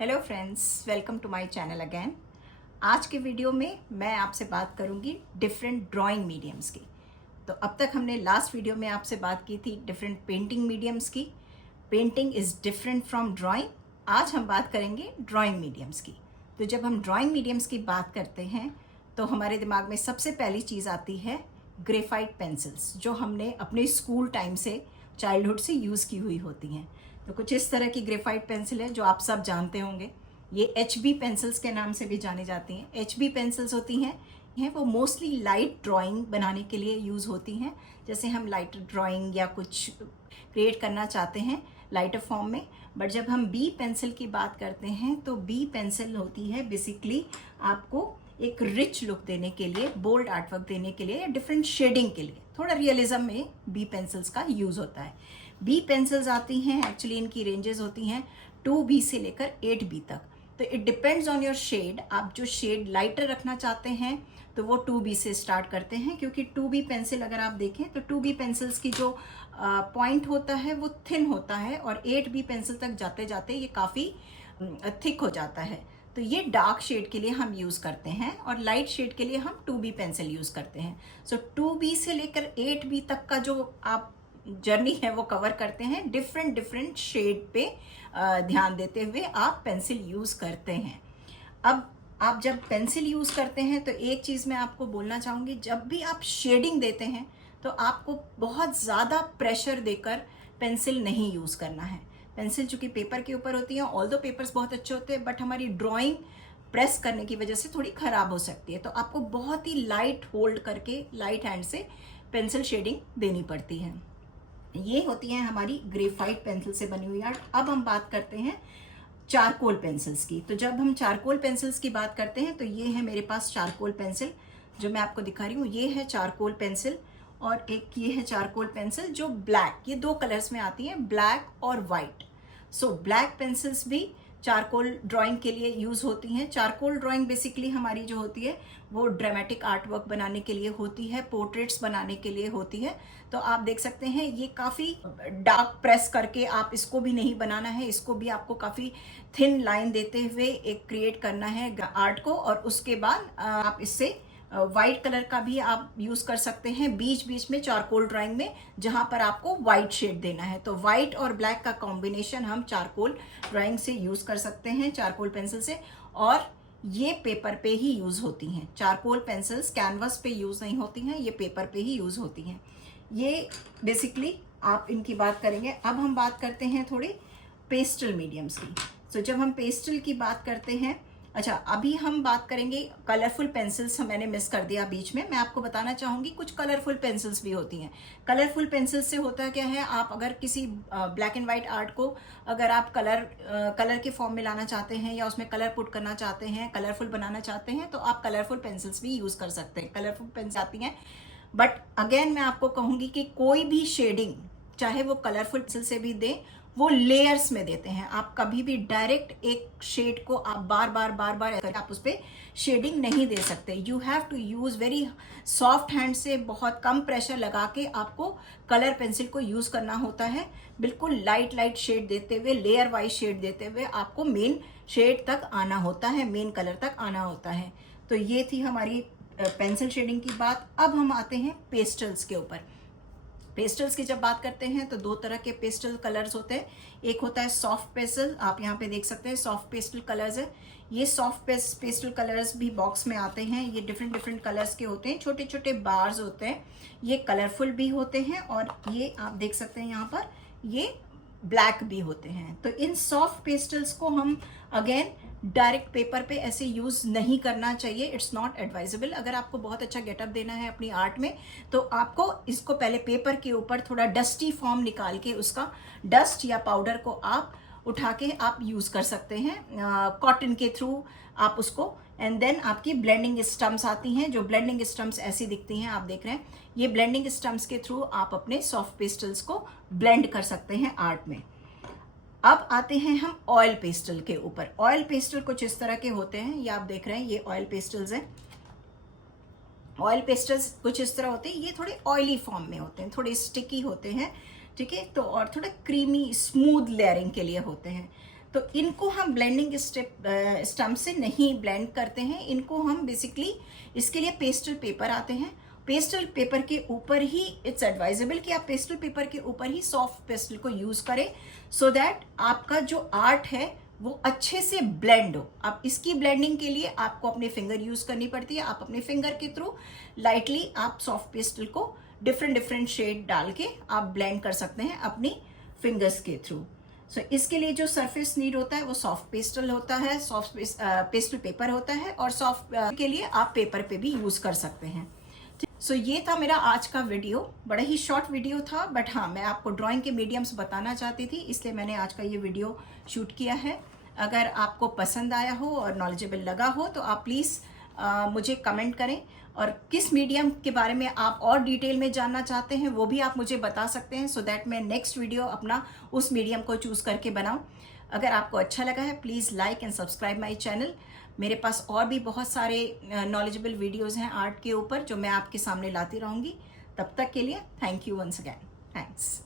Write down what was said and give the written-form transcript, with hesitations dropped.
Hello friends, welcome to my channel again. आज के video में मैं आपसे बात करूंगी डिफरेंट ड्राइंग मीडियम्स की। तो अब तक हमने लास्ट वीडियो में आपसे बात की थी डिफरेंट पेंटिंग मीडियम्स की। Painting is different from drawing. आज हम बात करेंगे ड्राइंग मीडियम्स की। तो जब हम ड्राइंग मीडियम्स की बात करते हैं तो हमारे दिमाग में सबसे पहली चीज़ आती है ग्रेफाइट पेंसिल्स, जो हमने अपने स्कूल टाइम से चाइल्डहुड से यूज़ की हुई होती हैं। तो कुछ इस तरह की ग्रेफाइट पेंसिल है जो आप सब जानते होंगे। ये HB पेंसिल्स के नाम से भी जानी जाती हैं। HB पेंसिल्स होती हैं वो मोस्टली लाइट ड्राइंग बनाने के लिए यूज़ होती हैं। जैसे हम लाइट ड्राइंग या कुछ क्रिएट करना चाहते हैं लाइटर फॉर्म में। बट जब हम बी पेंसिल की बात करते हैं तो बी पेंसिल होती है बेसिकली आपको एक रिच लुक देने के लिए, बोल्ड आर्टवर्क देने के लिए या डिफरेंट शेडिंग के लिए, थोड़ा रियलिज्म में बी पेंसिल्स का यूज़ होता है। बी पेंसिल्स आती हैं, एक्चुअली इनकी रेंजेस होती हैं 2B से लेकर 8B तक। तो it depends on your shade. आप जो शेड लाइटर रखना चाहते हैं तो वो 2B से स्टार्ट करते हैं, क्योंकि 2B पेंसिल अगर आप देखें तो 2B पेंसिल्स की जो पॉइंट होता है वो थिन होता है और 8B पेंसिल तक जाते जाते ये काफ़ी थिक हो जाता है। तो ये डार्क शेड के लिए हम यूज़ करते हैं और लाइट शेड के लिए हम 2B पेंसिल यूज़ करते हैं। सो 2B से लेकर 8B तक का जो आप जर्नी है वो कवर करते हैं। डिफरेंट डिफरेंट शेड पे ध्यान देते हुए आप पेंसिल यूज़ करते हैं। अब आप जब पेंसिल यूज़ करते हैं तो एक चीज़ मैं आपको बोलना चाहूँगी, जब भी आप शेडिंग देते हैं तो आपको बहुत ज़्यादा प्रेशर देकर पेंसिल नहीं यूज़ करना है। पेंसिल चूँकि पेपर के ऊपर होती है, ऑल्दो पेपर्स बहुत अच्छे होते हैं, बट हमारी ड्राइंग प्रेस करने की वजह से थोड़ी ख़राब हो सकती है। तो आपको बहुत ही लाइट होल्ड करके लाइट हैंड से पेंसिल शेडिंग देनी पड़ती है। ये होती है हमारी ग्रेफाइट पेंसिल से बनी हुई आर्ट। अब हम बात करते हैं चारकोल पेंसिल्स की। तो जब हम चारकोल पेंसिल्स की बात करते हैं तो ये है मेरे पास चारकोल पेंसिल जो मैं आपको दिखा रही हूँ। ये है चारकोल पेंसिल और एक ये है चारकोल पेंसिल जो ब्लैक, ये दो कलर्स में आती है, ब्लैक और वाइट। सो ब्लैक पेंसिल्स भी चारकोल ड्राइंग के लिए यूज़ होती हैं। चारकोल ड्राइंग बेसिकली हमारी जो होती है वो ड्रामेटिक आर्ट वर्क बनाने के लिए होती है, पोर्ट्रेट्स बनाने के लिए होती है। तो आप देख सकते हैं ये काफ़ी डार्क प्रेस करके आप इसको भी नहीं बनाना है, इसको भी आपको काफ़ी थिन लाइन देते हुए एक क्रिएट करना है आर्ट को। और उसके बाद आप इससे वाइट कलर का भी आप यूज़ कर सकते हैं बीच बीच में चारकोल ड्राइंग में, जहाँ पर आपको वाइट शेड देना है। तो वाइट और ब्लैक का कॉम्बिनेशन हम चारकोल ड्राइंग से यूज़ कर सकते हैं, चारकोल पेंसिल से। और ये पेपर पे ही यूज़ होती हैं। चारकोल पेंसिल्स कैनवस पे यूज़ नहीं होती हैं, ये पेपर पे ही यूज़ होती हैं। ये बेसिकली आप इनकी बात करेंगे। अब हम बात करते हैं थोड़ी पेस्टल मीडियम्स की। तो जब हम पेस्टल की बात करते हैं, अच्छा अभी हम बात करेंगे कलरफुल पेंसिल्स। मैंने मिस कर दिया बीच में, मैं आपको बताना चाहूँगी कुछ कलरफुल पेंसिल्स भी होती हैं। कलरफुल पेंसिल्स से होता क्या है, आप अगर किसी ब्लैक एंड वाइट आर्ट को अगर आप कलर के फॉर्म में लाना चाहते हैं या उसमें कलर पुट करना चाहते हैं, कलरफुल बनाना चाहते हैं, तो आप कलरफुल पेंसिल्स भी यूज़ कर सकते हैं। कलरफुल पेंसिल आती हैं, बट अगेन मैं आपको कहूँगी कि कोई भी शेडिंग चाहे वो कलरफुल पेंसिल से भी दें, वो लेयर्स में देते हैं। आप कभी भी डायरेक्ट एक शेड को आप बार बार आप उस पर शेडिंग नहीं दे सकते। You have to use very soft hand से, बहुत कम प्रेशर लगा के आपको कलर पेंसिल को यूज़ करना होता है। बिल्कुल लाइट शेड देते हुए, लेयर वाइज शेड देते हुए आपको मेन शेड तक आना होता है, मेन कलर तक आना होता है। तो ये थी हमारी पेंसिल शेडिंग की बात। अब हम आते हैं पेस्टल्स के ऊपर। पेस्टल्स की जब बात करते हैं तो दो तरह के पेस्टल कलर्स होते हैं। एक होता है सॉफ्ट पेस्टल, आप यहाँ पे देख सकते हैं सॉफ्ट पेस्टल कलर्स है। ये सॉफ्ट पेस्टल कलर्स भी बॉक्स में आते हैं। ये डिफरेंट कलर्स के होते हैं, छोटे छोटे बार्स होते हैं। ये कलरफुल भी होते हैं और ये आप देख सकते हैं यहाँ पर ये ब्लैक भी होते हैं। तो इन सॉफ्ट पेस्टल्स को हम अगेन डायरेक्ट पेपर पे ऐसे यूज़ नहीं करना चाहिए, इट्स नॉट एडवाइजेबल। अगर आपको बहुत अच्छा गेटअप देना है अपनी आर्ट में तो आपको इसको पहले पेपर के ऊपर थोड़ा डस्टी फॉर्म निकाल के उसका डस्ट या पाउडर को आप उठा के आप यूज़ कर सकते हैं कॉटन के थ्रू आप उसको। एंड देन आपकी ब्लेंडिंग स्टम्प्स आती हैं, जो ब्लेंडिंग स्टम्प्स ऐसी दिखती हैं, आप देख रहे हैं। ये ब्लेंडिंग स्टम्प्स के थ्रू आप अपने सॉफ्ट पेस्टल्स को ब्लेंड कर सकते हैं आर्ट में। अब आते हैं हम ऑयल पेस्टल के ऊपर। ऑयल पेस्टल कुछ इस तरह के होते हैं, ये आप देख रहे हैं, ये ऑयल पेस्टल्स हैं। ऑयल पेस्टल्स कुछ इस तरह होते हैं, ये थोड़े ऑयली फॉर्म में होते हैं, थोड़े स्टिकी होते हैं, ठीक है। तो और थोड़ा क्रीमी स्मूथ लेयरिंग के लिए होते हैं। तो इनको हम ब्लेंडिंग स्टम्प से नहीं ब्लेंड करते हैं, इनको हम बेसिकली इसके लिए पेस्टल पेपर आते हैं, पेस्टल पेपर के ऊपर ही इट्स एडवाइजेबल कि आप पेस्टल पेपर के ऊपर ही सॉफ्ट पेस्टल को यूज करें, सो दैट आपका जो आर्ट है वो अच्छे से ब्लेंड हो। अब इसकी ब्लेंडिंग के लिए आपको अपने फिंगर यूज करनी पड़ती है, आप अपने फिंगर के थ्रू लाइटली आप सॉफ्ट पेस्टल को डिफरेंट शेड डाल के आप ब्लेंड कर सकते हैं अपनी फिंगर्स के थ्रू। सो इसके लिए जो सरफेस नीड होता है वो सॉफ्ट पेस्टल होता है, सॉफ्ट पेस्टल पेपर होता है, और सॉफ्ट के लिए आप पेपर पे भी यूज कर सकते हैं। सो ये था मेरा आज का वीडियो, बड़ा ही शॉर्ट वीडियो था, बट हाँ मैं आपको ड्राइंग के मीडियम्स बताना चाहती थी, इसलिए मैंने आज का ये वीडियो शूट किया है। अगर आपको पसंद आया हो और नॉलेजेबल लगा हो तो आप प्लीज़ मुझे कमेंट करें, और किस मीडियम के बारे में आप और डिटेल में जानना चाहते हैं वो भी आप मुझे बता सकते हैं, सो दैट मैं नेक्स्ट वीडियो अपना उस मीडियम को चूज़ करके बनाऊं। अगर आपको अच्छा लगा है please like and subscribe my channel. मेरे पास और भी बहुत सारे नॉलेजेबल वीडियोज़ हैं आर्ट के ऊपर जो मैं आपके सामने लाती रहूँगी। तब तक के लिए thank you once again, thanks.